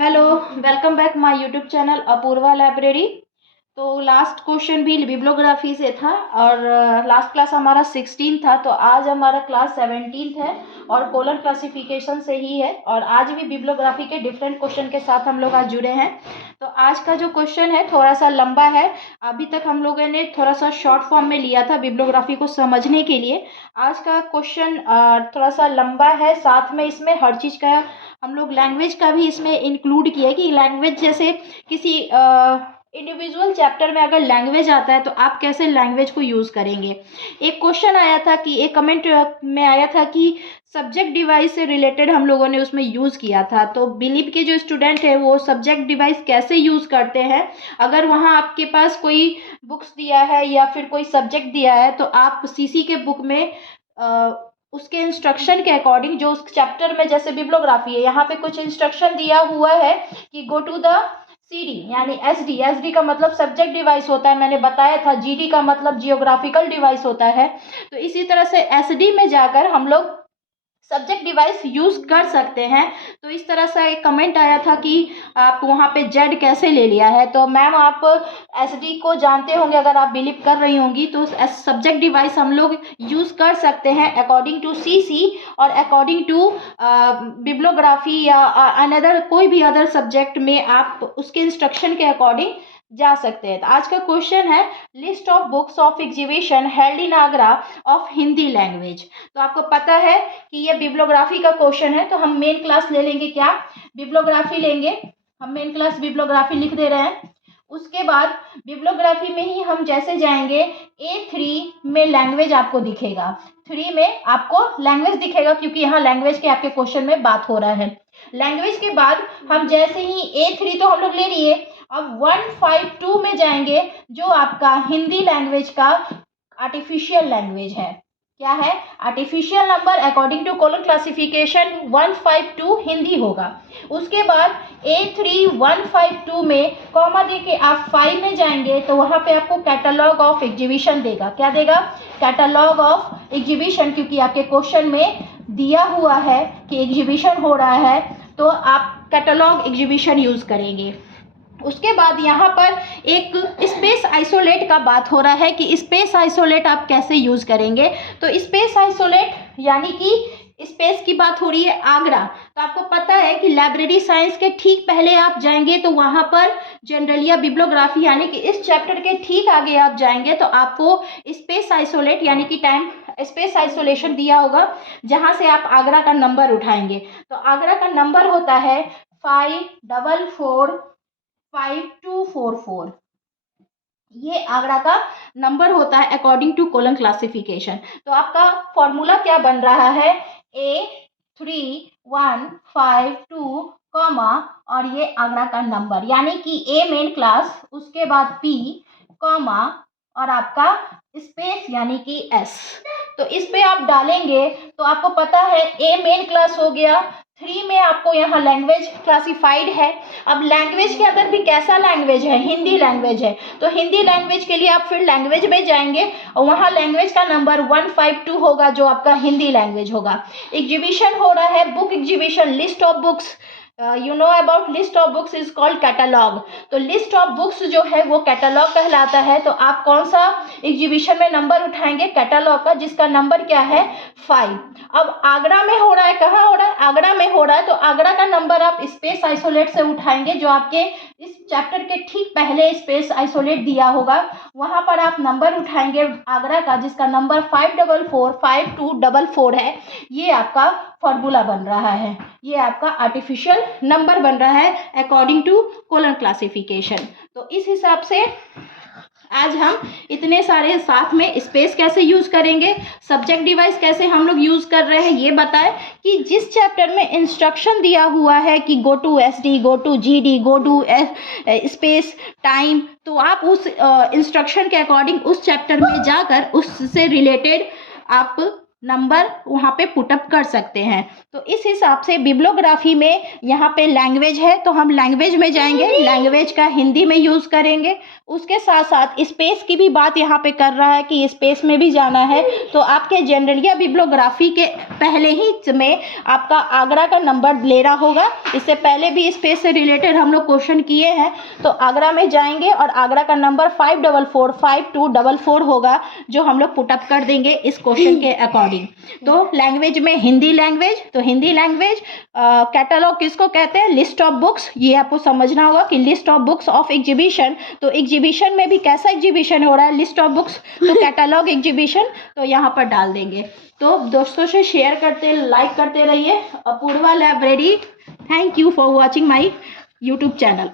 Hello, welcome back my YouTube channel Apurva library. तो last question भी bibliography से था और लास्ट क्लास हमारा 16 था, तो आज हमारा क्लास 17 है और कोलन क्लासिफिकेशन से ही है। और आज भी बिब्लियोग्राफी के डिफरेंट क्वेश्चन के साथ हम लोग आज जुड़े हैं। तो आज का जो क्वेश्चन है थोड़ा सा लंबा है। अभी तक हम लोगों ने थोड़ा सा शॉर्ट फॉर्म में लिया था बिब्लियोग्राफी को समझने के लिए। आज का क्वेश्चन थोड़ा सा लंबा है, साथ में इसमें हर चीज़ का हम लोग लैंग्वेज का भी इसमें इंक्लूड किया है कि लैंग्वेज जैसे किसी इंडिविजुअल चैप्टर में अगर लैंग्वेज आता है तो आप कैसे लैंग्वेज को यूज़ करेंगे। एक क्वेश्चन आया था कि एक कमेंट में आया था कि सब्जेक्ट डिवाइस से रिलेटेड हम लोगों ने उसमें यूज़ किया था। तो बिलीव के जो स्टूडेंट है वो सब्जेक्ट डिवाइस कैसे यूज़ करते हैं, अगर वहाँ आपके पास कोई बुक्स दिया है या फिर कोई सब्जेक्ट दिया है तो आप सीसी के बुक में उसके इंस्ट्रक्शन के अकॉर्डिंग जो उस चैप्टर में, जैसे बिब्लियोग्राफी है, यहाँ पे कुछ इंस्ट्रक्शन दिया हुआ है कि गो टू द सीडी यानी एसडी। एसडी का मतलब सब्जेक्ट डिवाइस होता है, मैंने बताया था। जीडी का मतलब जियोग्राफिकल डिवाइस होता है। तो इसी तरह से एसडी में जाकर हम लोग सब्जेक्ट डिवाइस यूज़ कर सकते हैं। तो इस तरह से एक कमेंट आया था कि आप वहाँ पे जेड कैसे ले लिया है। तो मैम आप एसडी को जानते होंगे, अगर आप बिलीव कर रही होंगी तो सब्जेक्ट डिवाइस हम लोग यूज़ कर सकते हैं अकॉर्डिंग टू सीसी और अकॉर्डिंग टू बिब्लियोग्राफी या अनदर कोई भी अदर सब्जेक्ट में आप उसके इंस्ट्रक्शन के अकॉर्डिंग जा सकते हैं। तो आज का क्वेश्चन है list of books of exhibition held in Agra of Hindi language. तो आपको पता है कि ये बिब्लियोग्राफी का क्वेश्चन है, तो हम मेन क्लास ले लेंगे, क्या बिब्लियोग्राफी लेंगे। हम मेन क्लास बिब्लियोग्राफी लिख दे रहे हैं। उसके बाद बिब्लियोग्राफी में ही हम जैसे जाएंगे A3 में लैंग्वेज आपको दिखेगा। 3 में आपको लैंग्वेज दिखेगा क्योंकि यहाँ लैंग्वेज के आपके क्वेश्चन में बात हो रहा है। लैंग्वेज के बाद हम जैसे ही A3 तो हम लोग ले लिए, अब 152 में जाएंगे जो आपका हिंदी लैंग्वेज का आर्टिफिशियल लैंग्वेज है। क्या है? Artificial number according to colon classification 152 Hindi होगा। उसके बाद A3 152 में कॉमा देके आप 5 में जाएंगे तो वहाँ पे आपको कैटलॉग ऑफ एग्जीबिशन देगा। क्या देगा? कैटलॉग ऑफ एग्जीबिशन, क्योंकि आपके क्वेश्चन में दिया हुआ है कि एग्जीबिशन हो रहा है तो आप कैटलॉग एग्जीबिशन यूज़ करेंगे। उसके बाद यहाँ पर एक स्पेस आइसोलेट का बात हो रहा है कि स्पेस आइसोलेट आप कैसे यूज़ करेंगे। तो स्पेस आइसोलेट यानी कि स्पेस की बात हो रही है आगरा। तो आपको पता है कि लाइब्रेरी साइंस के ठीक पहले आप जाएंगे तो वहाँ पर जनरलिया बिब्लियोग्राफी यानी कि इस चैप्टर के ठीक आगे आप जाएंगे तो आपको स्पेस आइसोलेट यानी कि टाइम स्पेस आइसोलेशन दिया होगा, जहाँ से आप आगरा का नंबर उठाएंगे। तो आगरा का नंबर होता है 5445244। ये आगरा का नंबर होता है अकॉर्डिंग टू कोलन क्लासिफिकेशन। तो आपका फॉर्मूला क्या बन रहा है? A3152 कॉमा और ये आगरा का नंबर यानी कि A मेन क्लास, उसके बाद P कॉमा और आपका स्पेस यानी कि S। तो इस पे आप डालेंगे तो आपको पता है A मेन क्लास हो गया। 3 में आपको यहाँ लैंग्वेज क्लासिफाइड है। अब लैंग्वेज के अंदर भी कैसा लैंग्वेज है? हिंदी लैंग्वेज है। तो हिंदी लैंग्वेज के लिए आप फिर लैंग्वेज में जाएंगे और वहाँ लैंग्वेज का नंबर 152 होगा जो आपका हिंदी लैंग्वेज होगा। एग्जीबिशन हो रहा है, book exhibition, list of books. You know about list of books is called catalogue. तो लिस्ट ऑफ बुक्स जो है वो कैटलॉग कहलाता है। तो आप कौन सा एग्जीबिशन में नंबर उठाएंगे? कैटलॉग का, जिसका नंबर क्या है? 5। अब आगरा में हो रहा है, कहाँ हो रहा है? आगरा में हो रहा है। तो आगरा का नंबर आप स्पेस आइसोलेट से उठाएंगे जो आपके इस चैप्टर के ठीक पहले स्पेस आइसोलेट दिया होगा, वहाँ पर आप नंबर उठाएंगे आगरा का, जिसका नंबर 5445244 है। ये आपका फॉर्मूला बन रहा है, ये आपका आर्टिफिशियल नंबर बन रहा है अकॉर्डिंग टू कोलन क्लासिफिकेशन। तो इस हिसाब से आज हम इतने सारे साथ में स्पेस कैसे यूज़ करेंगे, सब्जेक्ट डिवाइस कैसे हम लोग यूज़ कर रहे हैं, ये बताएं कि जिस चैप्टर में इंस्ट्रक्शन दिया हुआ है कि go to SD, go to GD, go to space time, तो आप उस इंस्ट्रक्शन के अकॉर्डिंग उस चैप्टर में जाकर उससे रिलेटेड आप नंबर वहाँ पे पुटअप कर सकते हैं। तो इस हिसाब से बिब्लियोग्राफी में यहाँ पे लैंग्वेज है तो हम लैंग्वेज में जाएंगे, लैंग्वेज का हिंदी में यूज़ करेंगे। उसके साथ साथ स्पेस की भी बात यहाँ पे कर रहा है कि स्पेस में भी जाना है, तो आपके जनरल या बिब्लियोग्राफी के पहले ही में आपका आगरा का नंबर ले रहा होगा। इससे पहले भी स्पेस से रिलेटेड हम लोग क्वेश्चन किए हैं। तो आगरा में जाएंगे और आगरा का नंबर 5445 होगा, जो हम लोग पुटअप कर देंगे इस क्वेश्चन के अकॉर्डिंग। तो लैंग्वेज में हिंदी लैंग्वेज, तो हिंदी लैंग्वेज कैटलॉग किसको कहते हैं? List of books. ये आपको समझना होगा कि list of books of exhibition, तो एग्जीबिशन में भी कैसा एग्जीबिशन हो रहा है? लिस्ट ऑफ बुक्स, तो कैटलॉग एग्जीबिशन, तो यहाँ पर डाल देंगे। तो दोस्तों से शेयर करते, लाइक करते रहिए। Apurva library, thank you for watching my YouTube channel.